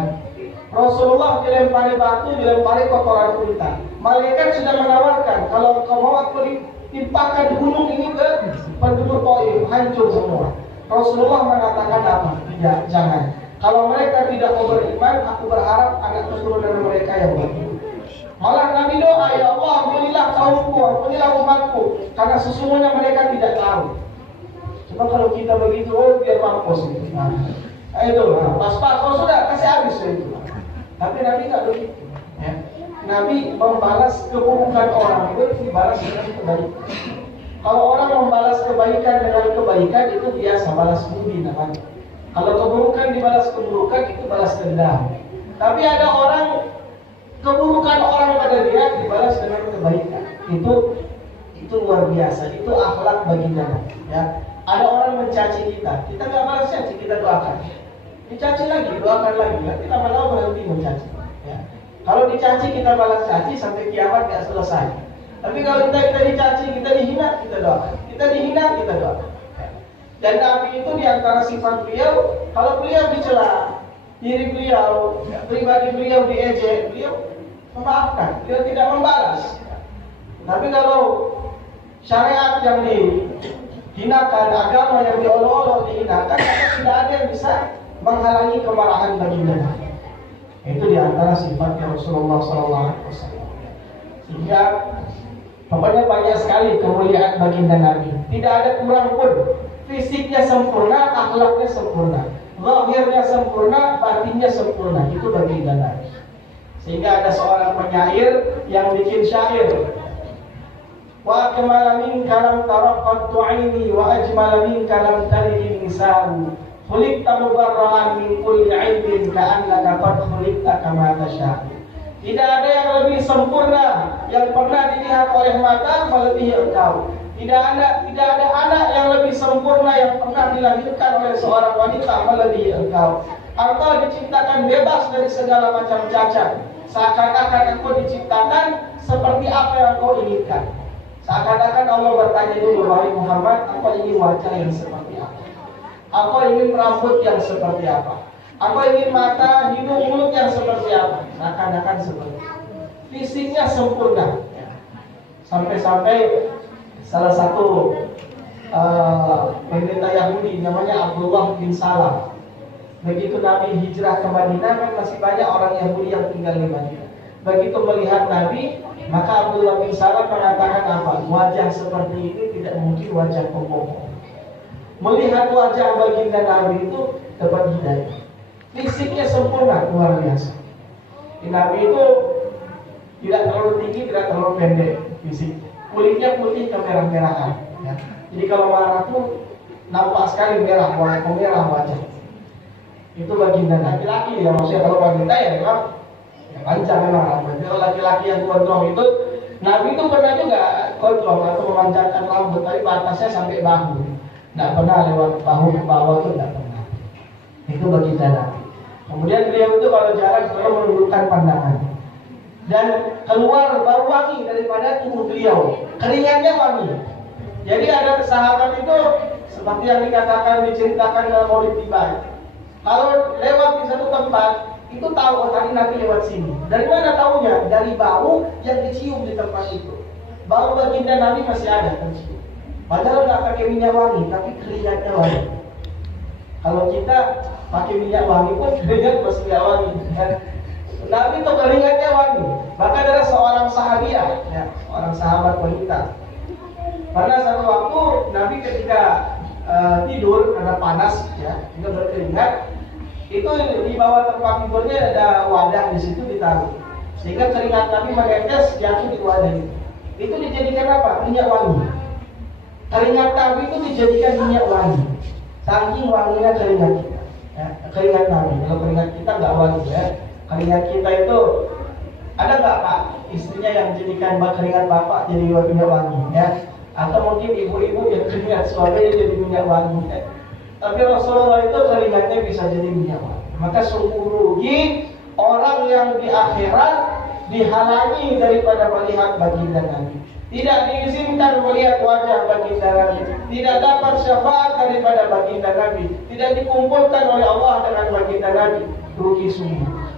Rasulullah dilempari batu, dilempari kotoran unta. Malaikat sudah menawarkan, kalau kau mau aku timpakan gunung ini ke penduduk Thaif, hancur semua. Rasulullah mengatakan apa? Tidak, jangan. Kalau mereka tidak mau beriman, aku berharap anak keturunan mereka yang beriman. Malah Nabi doa, ya Allah, ampunilah kaumku, ampunilah umatku, karena sesungguhnya mereka tidak tahu. Cuma kalau kita begitu, biar mampus itu. Pas sudah kasih habis itu. Tapi Nabi nggak begitu. Ya. Nabi membalas keburukan orang itu dibalas dengan kebaikan. Kalau orang membalas kebaikan dengan kebaikan itu biasa, balas budi namanya. Kalau keburukan dibalas keburukan itu balas dendam. Tapi ada orang, keburukan orang pada dia dibalas dengan kebaikan. Itu luar biasa. Itu akhlak baginda. Ya. Ada orang mencaci kita nggak balas caci, kita doakan. Dicaci lagi, doakan lagi. Nanti lama-lama berhenti mencaci. Ya. Kalau dicaci kita balas caci sampai kiamat nggak selesai. Tapi kalau kita dicaci, kita dihina, kita doakan. Kita dihina, kita doakan. Dan Nabi itu diantara sifat beliau, kalau beliau dicela, diri beliau, pribadi beliau diejek, beliau memaafkan, beliau tidak membalas. Tapi kalau syariat yang dihinakan, agama yang diolok-olok dihinakan, maka tidak ada yang bisa menghalangi kemarahan baginda Nabi. Itu diantara sifatnya Rasulullah SAW. Sehingga pokoknya banyak sekali kemuliaan baginda Nabi. Tidak ada kurang pun. Fisiknya sempurna, akhlaknya sempurna, zahirnya sempurna, batinnya sempurna. Itu baginda Nabi. Sehingga ada seorang penyair yang bikin syair. Wa akmala minka lam taraqqat 'aini wa ajmala minka lam talid nisa'u. Khuliqta mubarra'an min kulli 'aibin ka'annaka qad khuliqta kama tasha'. Tidak ada yang lebih sempurna yang pernah dilihat oleh mata melebihi engkau. Tidak ada anak yang lebih sempurna yang pernah dilahirkan oleh seorang wanita melebihi engkau. Engkau diciptakan bebas dari segala macam cacat. Seakan-akan engkau diciptakan seperti apa yang engkau inginkan. Seakan-akan Allah bertanya dulu, wahai Muhammad, engkau ingin wajah yang seperti apa? Engkau ingin rambut yang seperti apa? Engkau ingin mata, hidung, mulut yang seperti apa? Seakan-akan seperti itu. Fisiknya sempurna. Sampai-sampai salah satu pendeta Yahudi namanya Abdullah bin Salam. Begitu Nabi hijrah ke Madinah, kan masih banyak orang Yahudi yang tinggal di Madinah. Begitu melihat Nabi, maka Abdullah bin Salam mengatakan apa? Wajah seperti ini tidak mungkin wajah pembohong. Melihat wajah baginda Nabi itu dapat hidayah. Fisiknya sempurna, luar biasa. Nabi itu tidak terlalu tinggi, tidak terlalu pendek fisik. Kulitnya putih kemerah-merahan. Ya. Jadi kalau marah tuh nampak sekali merah wajah. Itu baginda laki-laki ya, maksudnya kalau wanita ya memang ya panjang memang rambut. Kalau laki-laki yang gondrong itu, Nabi itu pernah juga gondrong atau memanjangkan rambut, tapi batasnya sampai bahu. Tidak pernah lewat bahu ke bawah itu tidak pernah. Itu baginda Nabi. Kemudian beliau itu kalau jalan selalu menundukkan pandangan dan keluar bau wangi daripada tubuh beliau. Keringatnya wangi. Jadi ada sahabat itu seperti yang diceritakan dalam Maulid Tibai. Kalau lewat di satu tempat, itu tahu tadi Nabi lewat sini. Dari mana tahunya? Dari bau yang dicium di tempat itu. Bau baginda Nabi masih ada tercium. Padahal nggak pakai minyak wangi, tapi keringatnya wangi. Kalau kita pakai minyak wangi pun keringat masih nggak wangi. Nabi itu keringatnya wangi. Bahkan ada seorang sahabiah, ya, seorang sahabat wanita. Karena satu waktu Nabi ketika tidur karena panas, ya, itu berkeringat. Itu di bawah tempat tidurnya ada wadah di situ ditaruh, sehingga keringat Nabi menetes jatuh di wadah itu. Itu dijadikan apa? Minyak wangi. Keringat Nabi itu dijadikan minyak wangi. Saking wanginya keringat kita. Ya, keringat Nabi. Kalau keringat kita nggak wangi ya. Keringat kita itu ada nggak Pak istrinya yang jadikan keringat bapak jadi minyak wangi ya? Atau mungkin ibu-ibu yang keringat suaminya jadi minyak wangi ya? Tapi Rasulullah itu keringatnya bisa jadi minyak wangi. Maka sungguh rugi orang yang di akhirat dihalangi daripada melihat baginda Nabi. Tidak diizinkan melihat wajah baginda Nabi. Tidak dapat syafaat daripada baginda Nabi. Tidak dikumpulkan oleh Allah dengan baginda Nabi. Rugi sungguh.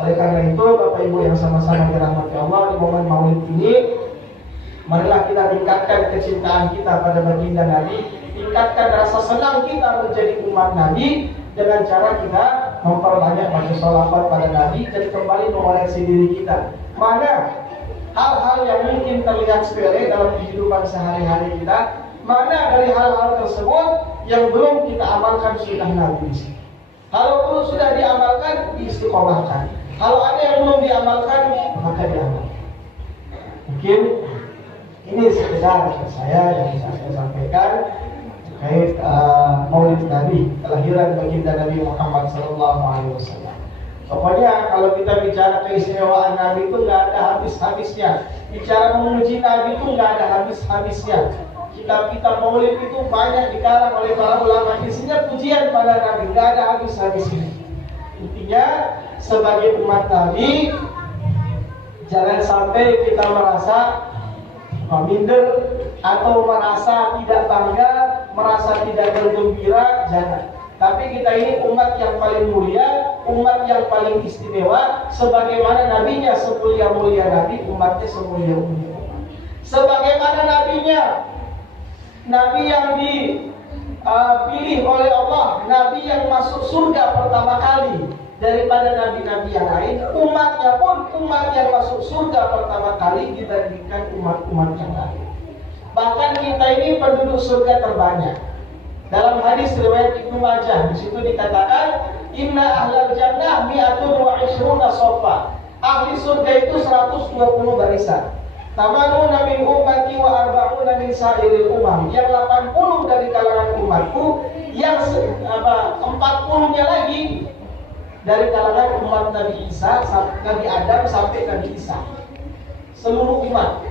Oleh karena itu, Bapak Ibu yang sama-sama dirahmati Allah, di momen Maulid ini, marilah kita tingkatkan kecintaan kita pada baginda Nabi, tingkatkan rasa senang kita menjadi umat Nabi dengan cara kita memperbanyak baca sholawat pada Nabi dan kembali mengoreksi diri kita. Mana hal-hal yang mungkin terlihat sepele dalam kehidupan sehari-hari kita, mana dari hal-hal tersebut yang belum kita amalkan sunnah Nabi. Kalau belum sudah diamalkan, diistiqomahkan. Kalau ada yang belum diamalkan, maka diamalkan. Mungkin ini sekedar saya yang bisa saya sampaikan terkait Maulid Nabi, kelahiran baginda Nabi Muhammad SAW. Pokoknya kalau kita bicara keistimewaan Nabi itu nggak ada habis-habisnya. Bicara memuji Nabi itu nggak ada habis-habisnya. Kitab-kitab Maulid itu banyak dikarang oleh para ulama, isinya pujian pada Nabi, nggak ada habis-habisnya. Intinya sebagai umat Nabi, jangan sampai kita merasa minder atau merasa tidak bangga, merasa tidak bergembira, jangan. Tapi kita ini umat yang paling mulia, umat yang paling istimewa, sebagaimana nabinya semulia-mulia Nabi, umatnya semulia-mulia umat. Sebagaimana nabinya, Nabi yang dipilih oleh Allah, Nabi yang masuk surga pertama kali daripada nabi-nabi yang lain, umatnya pun umat yang masuk surga pertama kali dibandingkan umat-umat yang lain. Bahkan kita ini penduduk surga terbanyak. Dalam hadis riwayat Ibnu Majah, di situ dikatakan, Inna ahlal jannah mi'atun wa ishruna sofa. Ahli surga itu 120 barisan. Tamanuna min ummati wa arba'una min sa'iril umam. Yang 80 dari kalangan umatku, yang 40-nya lagi dari kalangan umat Nabi Isa, Nabi Adam sampai Nabi Isa. Seluruh umat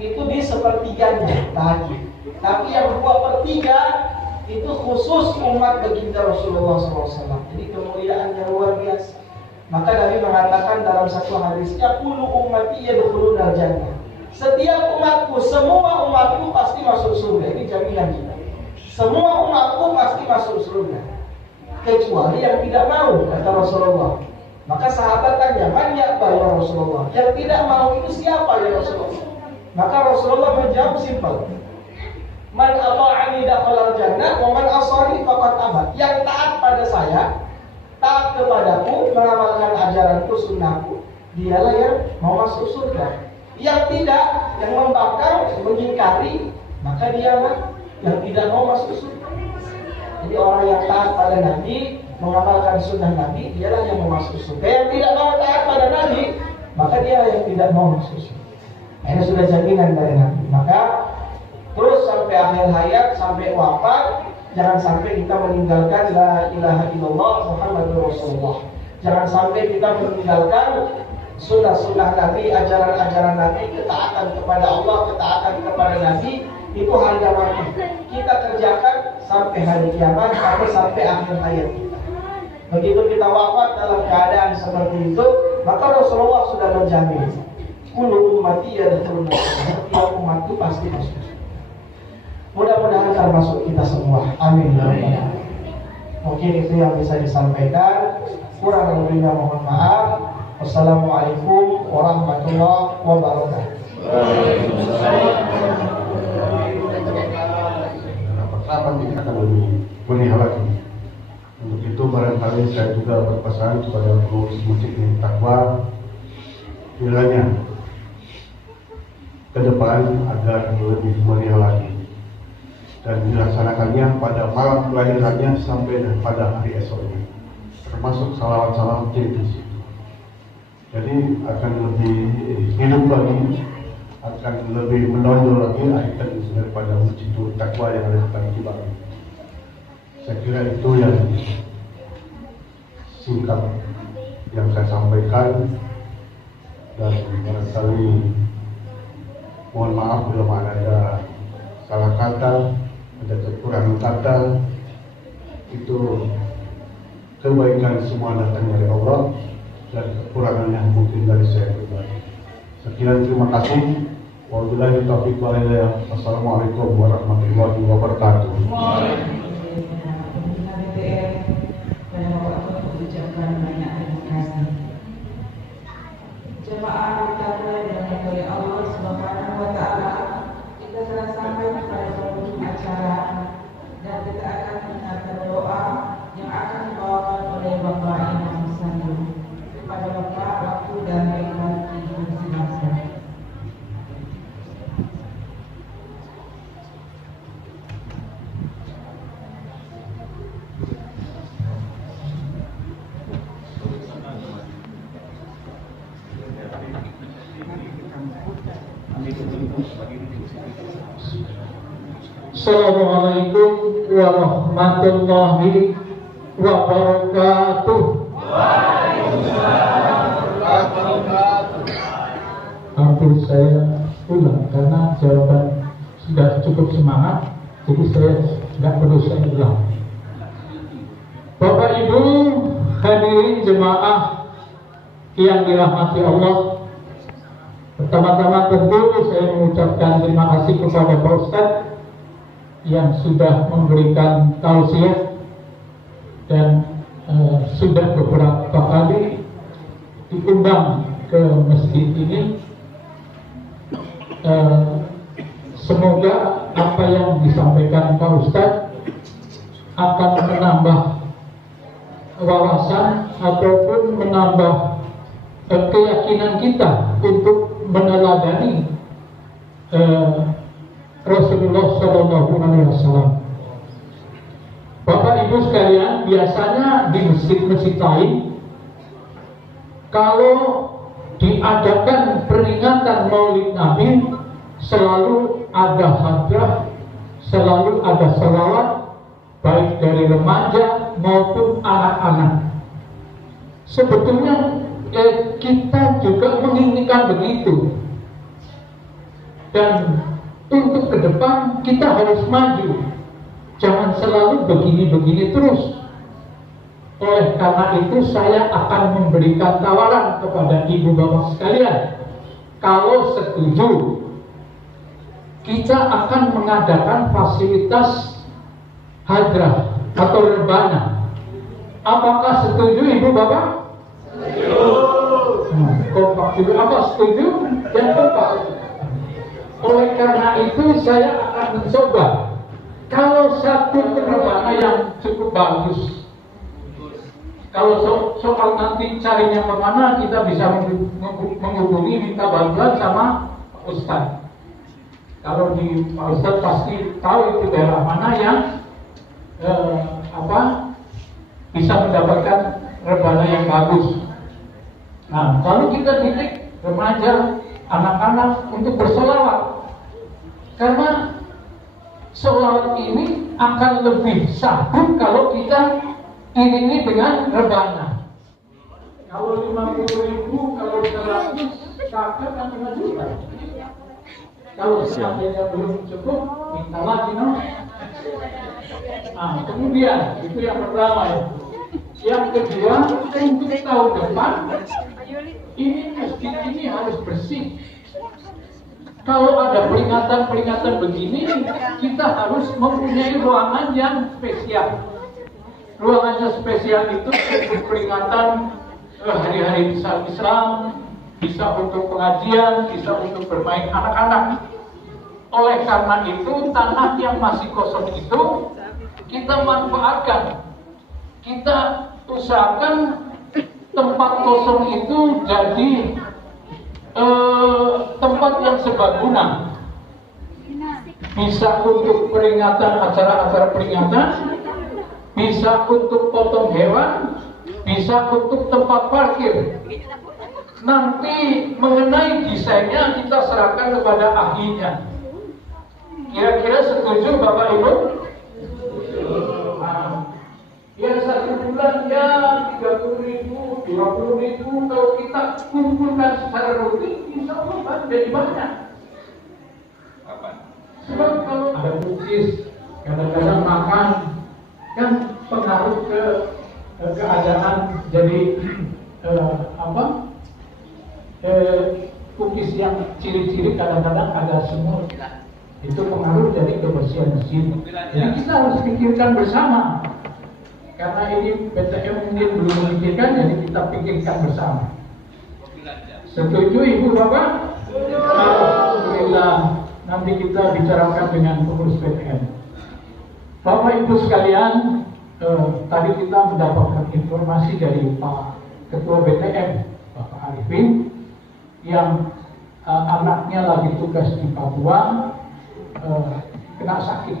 itu di sepertiganya tadi. Tapi yang 2/3 itu khusus umat baginda Rasulullah SAW. Jadi kemuliaannya luar biasa. Maka Nabi mengatakan dalam satu hadisnya, kullu ummati yadkhulunal jannah. Setiap umatku, semua umatku pasti masuk surga. Ini jaminan kita. Semua umatku pasti masuk surga, kecuali yang tidak mau, kata Rasulullah. Maka sahabat tanya, man ya'ba ya Rasulullah? Yang tidak mau itu siapa ya Rasulullah? Maka Rasulullah menjawab simpel, man ata'ani dakhalal jannah wa man asani faqad aba. Yang taat pada saya saya, taat kepadaku, mengamalkan ajaranku, sunnahku, dialah yang mau masuk surga. Yang tidak, yang membangkang, mengingkari, maka dialah yang tidak mau masuk surga. Jadi orang yang taat pada Nabi, mengamalkan sunnah Nabi, dialah yang mau masuk surga. Yang tidak mau taat pada Nabi, maka dia yang tidak mau masuk surga. Ini sudah jaminan dari Nabi. Maka terus sampai akhir hayat, sampai wafat, jangan sampai kita meninggalkan la ilaha illallah Muhammadur Rasulullah. Jangan sampai kita meninggalkan sunnah-sunnah Nabi, ajaran-ajaran Nabi, ketaatan kepada Allah, ketaatan kepada Nabi. Itu harga mati. Kita kerjakan sampai hari kiamat atau sampai akhir hayat kita. Begitu kita wafat dalam keadaan seperti itu, maka Rasulullah sudah menjamin, kullu ummati yadkhulun nar. Setiap umatku pasti masuk. Mudah-mudahan termasuk kita semua. Amin ya rabbal alamin. Mungkin itu yang bisa disampaikan. Kurang lebihnya mohon maaf. Wassalamualaikum warahmatullahi wabarakatuh. Rapat ini akan lebih menihal lagi. Untuk itu barangkali saya juga berpesan kepada pengurus masjid ini takwa, kiranya ke depan agar lebih menihal lagi dan dilaksanakannya pada malam kelahirannya sampai pada hari esoknya, termasuk salawat-salawat di situ. Jadi akan lebih hidup lagi, akan lebih menonjol lagi ikon daripada masjid takwa yang ada di Tanjung Cibang. Saya kira itu yang singkat yang saya sampaikan, dan barangkali mohon maaf bila ada salah kata, ada kekurangan kata. Itu kebaikan semua datang dari Allah, dan kekurangannya mungkin dari saya pribadi. Sekian, terima kasih. Wabillahi taufiq wal hidayah. Wassalamualaikum warahmatullahi wabarakatuh. Jemaah kita mulai dengan oleh Allah Subhanahu wa taala. Kita telah sampai pada penghujung acara dan kita akan mendengarkan doa yang akan dibawakan oleh Bapak Imam Sandu. Kepada Bapak, waktu dan baiklah dipersilakan. Assalamualaikum warahmatullahi wabarakatuh. Hampir saya ulang karena jawaban sudah cukup semangat, jadi saya nggak perlu saya ulang. Bapak Ibu hadirin jemaah yang dirahmati Allah, pertama-tama tentu saya mengucapkan terima kasih kepada Pak Ustadz yang sudah memberikan tausiah dan sudah beberapa kali diundang ke masjid ini. Semoga apa yang disampaikan Pak Ustadz akan menambah wawasan ataupun menambah keyakinan kita untuk meneladani Rasulullah SAW. Bapak Ibu sekalian, biasanya di masjid-masjid lain kalau diadakan peringatan Maulid Nabi selalu ada hadrah, selalu ada salawat, baik dari remaja maupun anak-anak. Sebetulnya kita juga menginginkan begitu, dan untuk ke depan kita harus maju, jangan selalu begini-begini terus. Oleh karena itu saya akan memberikan tawaran kepada ibu bapak sekalian. Kalau setuju, kita akan mengadakan fasilitas hadrah atau rebana. Apakah setuju ibu bapak? Setuju. Kompak juga. Apa setuju? Dan kompak. Oleh karena itu saya akan mencoba. Kalau satu rebana yang cukup bagus, Kalau soal nanti carinya kemana, kita bisa menghubungi minta bantuan sama Pak Ustadz. Kalau di Pak Ustadz pasti tahu itu daerah mana yang bisa mendapatkan rebana yang bagus. Nah, lalu kita didik remaja, anak-anak untuk bersolawat, karena solawat ini akan lebih sahih kalau kita iringi dengan rebana. Kalau 50.000, kalau 100, kakak kan 5 juta. Kalau seandainya belum cukup, minta lagi, no? Nah, kemudian itu yang pertama ya. Yang kedua, untuk tahun depan ini masjid ini harus bersih. Kalau ada peringatan-peringatan begini, kita harus mempunyai ruangan yang spesial. Ruangannya spesial itu untuk peringatan hari-hari besar Islam, bisa untuk pengajian, bisa untuk bermain anak-anak. Oleh karena itu, tanah yang masih kosong itu kita manfaatkan. Kita usahakan tempat kosong itu jadi tempat yang serbaguna. Bisa untuk peringatan, acara-acara peringatan, bisa untuk potong hewan, bisa untuk tempat parkir. Nanti mengenai desainnya kita serahkan kepada ahlinya. Kira-kira setuju Bapak Ibu? Ya 1 bulan ya 30.000, 20.000, kalau kita kumpulkan secara rutin, insya Allah kan jadi banyak. Sebab kalau ada lukis, kadang-kadang makan, kan pengaruh ke keadaan. Jadi lukis yang ciri-ciri kadang-kadang agak sumur. Itu pengaruh dari kebersihan masjid. Jadi kita harus pikirkan bersama. Karena ini PTM mungkin belum memikirkan, jadi kita pikirkan bersama. Setuju Ibu Bapak? Alhamdulillah. Nanti kita bicarakan dengan pengurus PTM. Bapak Ibu sekalian, tadi kita mendapatkan informasi dari Pak Ketua BTM, Bapak Arifin, yang anaknya lagi tugas di Papua, kena sakit.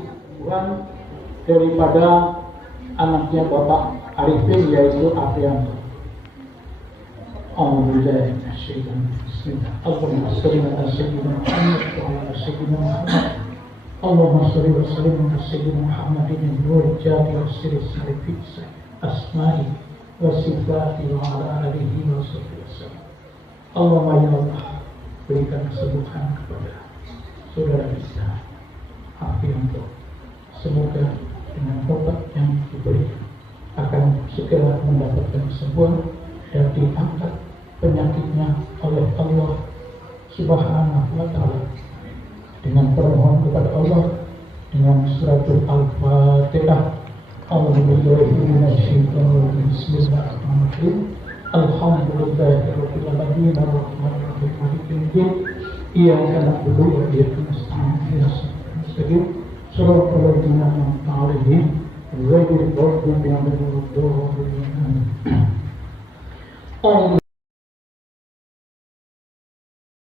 Daripada anaknya Bapak Arifin, yaitu Afrianto. Alhamdulillah. Allahumma salli ala sayyidina Muhammad wa ala sayyidina Muhammad. Allahumma salli wa sallim ala sayyidina Muhammadin nur jadi wa sirri sarifi asma'i wa sifati wa ala alihi wa sahbihi. Allahumma ya Allah, berikan kesembuhan kepada saudara kita Afrianto. Semoga dengan obat yang diberikan akan segera mendapatkan kesembuhan dan diangkat penyakitnya oleh Allah Subhanahu wa Ta'ala. Dengan permohonan kepada Allah dengan suratul Al-Fatihah. Bismillahirrahmanirrahim. Alhamdulillahirabbil alamin arrahmanirrahim maliki yaumiddin. Iyyaka na'budu wa iyyaka nasta'in. Shiratal ladzina an'amta 'alaihim ghairil maghdubi 'alaihim waladdallin.